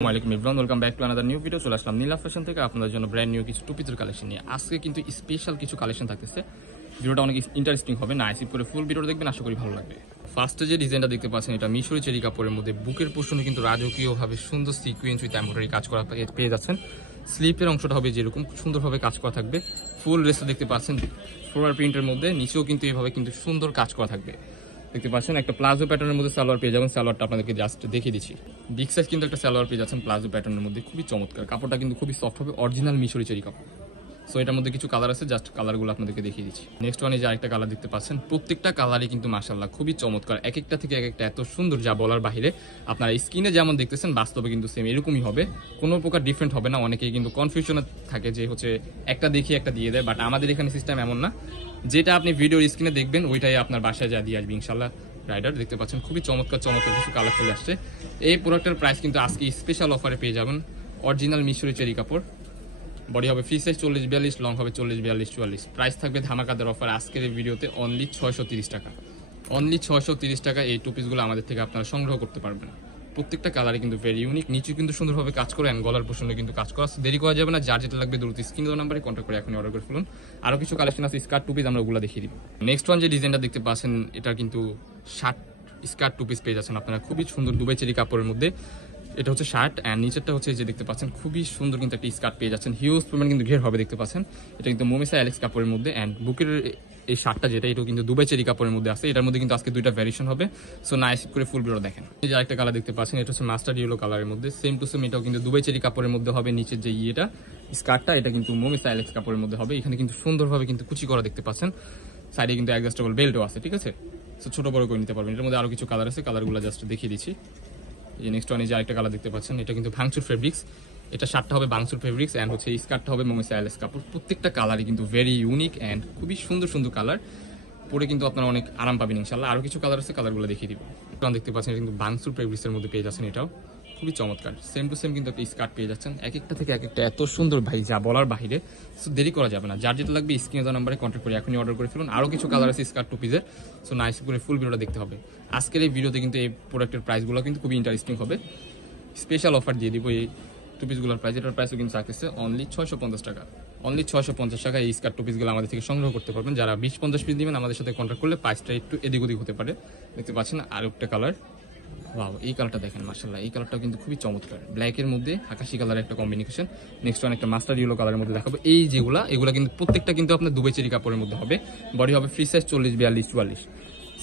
আসসালামু everyone, welcome back to another new video. চলে আসলাম নীলা fashion থেকে আপনাদের জন্য ব্র্যান্ড নিউ কিছু টুপিজের কালেকশন নিয়ে। আজকে কিন্তু স্পেশাল কিছু কালেকশন থাকতেছে। ভিডিওটা অনেক ইন্টারেস্টিং হবে, না আইসিপ করে ফুল ভিডিওটা দেখবেন, আশা করি ভালো লাগবে। ফার্স্টে যে ডিজাইনটা দেখতে পাচ্ছেন, এটা মিশরি চেরি কাপড়ের মধ্যে বুকের পোর্শনে কিন্তু রাজকীয়ভাবে সুন্দর সিকুয়েন্স উইথ এমব্রয়ডারি কাজ করা পেয়ে যাচ্ছেন। স্লিপের অংশটা হবে যেরকম সুন্দরভাবে কাজ করা থাকবে। ফুল ড্রেসটা দেখতে পাচ্ছেন ফ্লোরাল প্রিন্টের মধ্যে, নিচেও কিন্তু এইভাবে কিন্তু সুন্দর কাজ করা থাকবে। দেখতে পাচ্ছেন একটা প্লাজো প্যাটার্নের মধ্যে সালোয়ার পেয়ে যাবেন। সালোয়ারটা আপনাদেরকে জাস্ট দেখিয়ে দিচ্ছি। বিগ সাইজ কিন্তু একটা সালোয়ার পেয়ে যাচ্ছেন প্লাজো প্যাটার্নের মধ্যে, খুবই চমৎকার। কাপড়টা কিন্তু খুবই সফট হবে, অরিজিনাল মিশরি চেরি কাপড়। সো এটার মধ্যে কিছু কালার আছে, জাস্ট কালারগুলো আপনাদেরকে দেখিয়ে দিচ্ছি। নেক্সট ওয়ানে যে আরেকটা কালার দেখতে পাচ্ছেন, প্রত্যেকটা কালারই কিন্তু মাশাআল্লাহ খুবই চমৎকার। এক একটা থেকে এক একটা এত সুন্দর, যা বলার বাহিরে। আপনারা স্ক্রিনে যেমন দেখতেছেন বাস্তবে কিন্তু সেম এরকমই হবে, কোনো প্রকার ডিফারেন্ট হবে না। অনেকেই কিন্তু কনফিউশনে থাকে যে হচ্ছে একটা দেখিয়ে একটা দিয়ে দেয়, বাট আমাদের এখানে সিস্টেম এমন না। যেটা আপনি ভিডিওর স্ক্রিনে দেখবেন ওইটাই আপনার বাসায় যা দিয়ে আসবে ইনশাল্লাহ। রাইডার দেখতে পাচ্ছেন খুবই চমৎকার চমৎকার কিছু কালার চলে আসছে। এই প্রোডাক্টের প্রাইস কিন্তু আজকে স্পেশাল অফারে পেয়ে যাবেন। অরিজিনাল মিশরি চেরি কাপড়, বডি হবে ফ্রি সাইজ 40-42, লং হবে 40-42-44। প্রাইস থাকবে ধামাকাদার অফার আজকের এই ভিডিওতে অনলি 630 টাকা। অনলি 630 টাকা এই টু পিসগুলো আমাদের থেকে আপনারা সংগ্রহ করতে পারবেন। প্রত্যেকটা কালারে কিন্তু ভেরি ইউনিক, নিচে কিন্তু সুন্দরভাবে কাজ করে অ্যান্ড গলার পোর্শনে কিন্তু কাজ করা। দেরি করা যাবে না, যার যেটা লাগবে দ্রুত স্ক্রিনে নাম্বারে কন্ট্যাক্ট করে এখনই অর্ডার করে ফেলুন। আরও কিছু কালেকশন আছে স্কার্ট টু পিস, আমরা ওগুলো দেখিয়ে দিব। নেক্সট ওয়ান যে ডিজাইনটা দেখতে পাচ্ছেন, এটা কিন্তু শার্ট স্কার্ট টু পিস পেয়ে যাচ্ছেন আপনারা, খুবই সুন্দর দুবাই চেরি কাপড়ের মধ্যে। এটা হচ্ছে শার্ট অ্যান্ড নিচেরটা হচ্ছে যে দেখতে পাচ্ছেন খুবই সুন্দর কিন্তু একটা স্কার্ট পেয়ে যাচ্ছেন। হিউজ পরিমাণ কিন্তু ঘের হবে দেখতে পাচ্ছেন। এটা কিন্তু মোমিসা অ্যালেক্স কাপড়ের মধ্যে অ্যান্ড বুকের এই শার্টটা যেটা, এটা কিন্তু দুবাই চেরি কাপড়ের মধ্যে আছে। এটার মধ্যে কিন্তু আজকে দুইটা ভ্যারিয়েশন হবে। সো নাইস করে ফুল ভিডিও দেখেন। এই যে আরেকটা কালার দেখতে পাচ্ছেন, এটা হচ্ছে মাস্টার্ড ইয়েলো কালারের মধ্যে, সেম টু সেম এটাও কিন্তু দুবাই চেরি কাপড়ের মধ্যে হবে। নিচের যে ইয়েটা স্কার্টটা, এটা কিন্তু মোমিসা অ্যালেক্স কাপড়ের মধ্যে হবে। এখানে কিন্তু সুন্দরভাবে কিন্তু কুচি করা দেখতে পাচ্ছেন। সাইডে কিন্তু অ্যাডজাস্টেবল বেল্টও আছে, ঠিক আছে। সো ছোট বড় করে নিতে পারবেন। এটার মধ্যে আরো কিছু কালার আছে, কালারগুলো জাস্ট দেখিয়ে দিচ্ছি। এই নেক্সট ওয়ানে যে আরেকটা কালার দেখতে পাচ্ছেন, এটা কিন্তু ভাঙচুর ফেব্রিক্স। এটা শার্টটা হবে ভাঙচুর ফেব্রিক্স অ্যান্ড হচ্ছে স্কার্টটা হবে মোমিসা অ্যালেক্স কাপড়। প্রত্যেকটা কালারই কিন্তু ভেরি ইউনিক অ্যান্ড খুবই সুন্দর সুন্দর কালার। পরে কিন্তু আপনারা অনেক আরাম পাবেন ইনশাল্লাহ। আরো কিছু কালার আছে, কালারগুলো দেখিয়ে দিব। দেখতে পাচ্ছেন এটা কিন্তু ভাঙচুর ফেব্রিক্সের মধ্যে পেয়ে যাচ্ছেন, এটাও খুবই চমৎকার। সেম টু সেম কিন্তু একটা স্কার্ট পেয়ে যাচ্ছেন। এক একটা থেকে এক একটা এত সুন্দর ভাই, যা বলার বাহিরে। সো দেরি করা যাবে না, যার যেটা লাগবে স্ক্রিনে দেওয়া নাম্বারে কন্ট্যাক্ট করে এখনই অর্ডার করে ফেলুন। আরও কিছু কালার আছে স্কার্ট টু পিসের। সো নাইস করে ফুল ভিডিওটা দেখতে হবে। আজকের এই ভিডিওতে কিন্তু এই প্রোডাক্টের প্রাইসগুলো কিন্তু খুবই ইন্টারেস্টিং হবে। স্পেশাল অফার দিয়ে দিব এই টু পিসগুলোর প্রাইস। এটার প্রাইসও কিন্তু থাকতেছে অনলি 650 টাকা। অনলি 650 টাকা এই স্কার্ট টু পিসগুলো আমাদের থেকে সংগ্রহ করতে পারবেন। যারা 20-50 পিস দিবেন আমাদের সাথে কন্ট্যাক্ট করলে প্রাইসটা একটু এদিক ওদিক হতে পারে। দেখতে পাচ্ছেন আর একটা কালার, ওয়াও এই কালারটা দেখেন মাশাআল্লাহ, এই কালারটাও কিন্তু খুবই চমৎকার। ব্ল্যাকের মধ্যে আকাশি কালারের একটা কম্বিনেশন। নেক্সট ওয়ান একটা মাস্টার্ড ইয়েলো কালারের মধ্যে দেখাবো। এই যেগুলা এগুলা কিন্তু প্রত্যেকটা কিন্তু আপনার দুবাই চেরি কাপড়ের মধ্যে হবে। বডি হবে free size 40-42-44।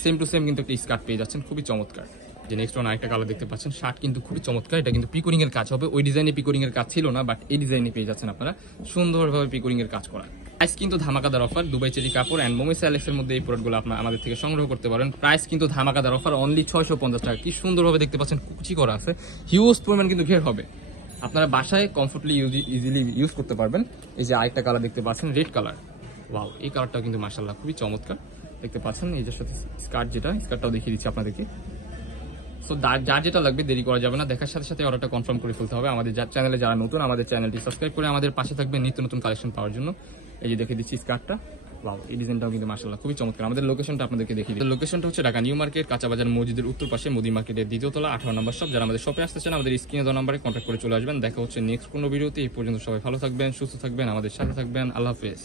Same to same কিন্তু একটা স্কার্ট পেয়ে যাচ্ছেন, খুবই চমৎকার। যে নেক্সট ওয়ান আরেকটা কালার দেখতে পাচ্ছেন, শার্ট কিন্তু খুবই চমৎকার। এটা কিন্তু পিকোরিং এর কাজ হবে, ওই ডিজাইনে পিকোরিং এর কাজ ছিল না, বাট এই ডিজাইনে পেয়ে যাচ্ছেন আপনারা সুন্দরভাবে পিকোরিং এর কাজ করা। প্রাইস কিন্তু ধামাকাদার অফার। দুবাই চেরি কাপড় এন্ড মোমিসা অ্যালেক্স এর মধ্যে এই প্রোডাক্টগুলো আপনারা আমাদের থেকে সংগ্রহ করতে পারেন। প্রাইস কিন্তু ধামাকাদার অফার অনলি 650 টাকা। কি সুন্দরভাবে দেখতে পাচ্ছেন কুচি করা আছে, হিউজ পরিমাণ কিন্তু ঘের হবে। আপনারা বাসায় কমফোর্টলি ইজিলি ইউজ করতে পারবেন। এই যে আরেকটা কালার দেখতে পাচ্ছেন, রেড কালার, ওয়াও এই কালারটাও কিন্তু মাশাআল্লাহ খুবই চমৎকার দেখতে পাচ্ছেন। এই যে সাথে স্কার্ট, যেটা স্কার্টটাও দেখিয়ে দিচ্ছি আপনাদেরকে। সো যার যেটা লাগবে দেরি করা যাবে না, দেখার সাথে সাথে অর্ডারটা কনফার্ম করে ফেলতে হবে। আমাদের চ্যানেলে যারা নতুন, আমাদের চ্যানেলটি সাবস্ক্রাইব করে আমাদের পাশে থাকবে নিত্য নতুন কালেকশন পাওয়ার জন্য। এই যে দেখে দিচ্ছি স্কার্টটা, ওয়াও এই ডিজাইনটাও কিন্তু মাশাআল্লাহ খুবই চমৎকার। আমাদের লোকেশনটা আপনাদেরকে দেখিয়ে দিই। লোকেশনটা হচ্ছে ঢাকা নিউ মার্কেট, কাঁচাবাজার মসজিদের উত্তর পাশে, মোদি মার্কেটের দ্বিতীয় তলা, 18 নম্বর শপ। যারা আমাদের শপে আসতে চান আমাদের স্ক্রিনে দেওয়া নাম্বারে কন্ট্যাক্ট করে চলে আসবেন। দেখা হচ্ছে নেক্সট কোনো ভিডিওতে। এই পর্যন্ত সবাই ভালো থাকবেন, সুস্থ থাকবেন, আমাদের সাথে থাকবেন। আল্লাহ হাফেজ।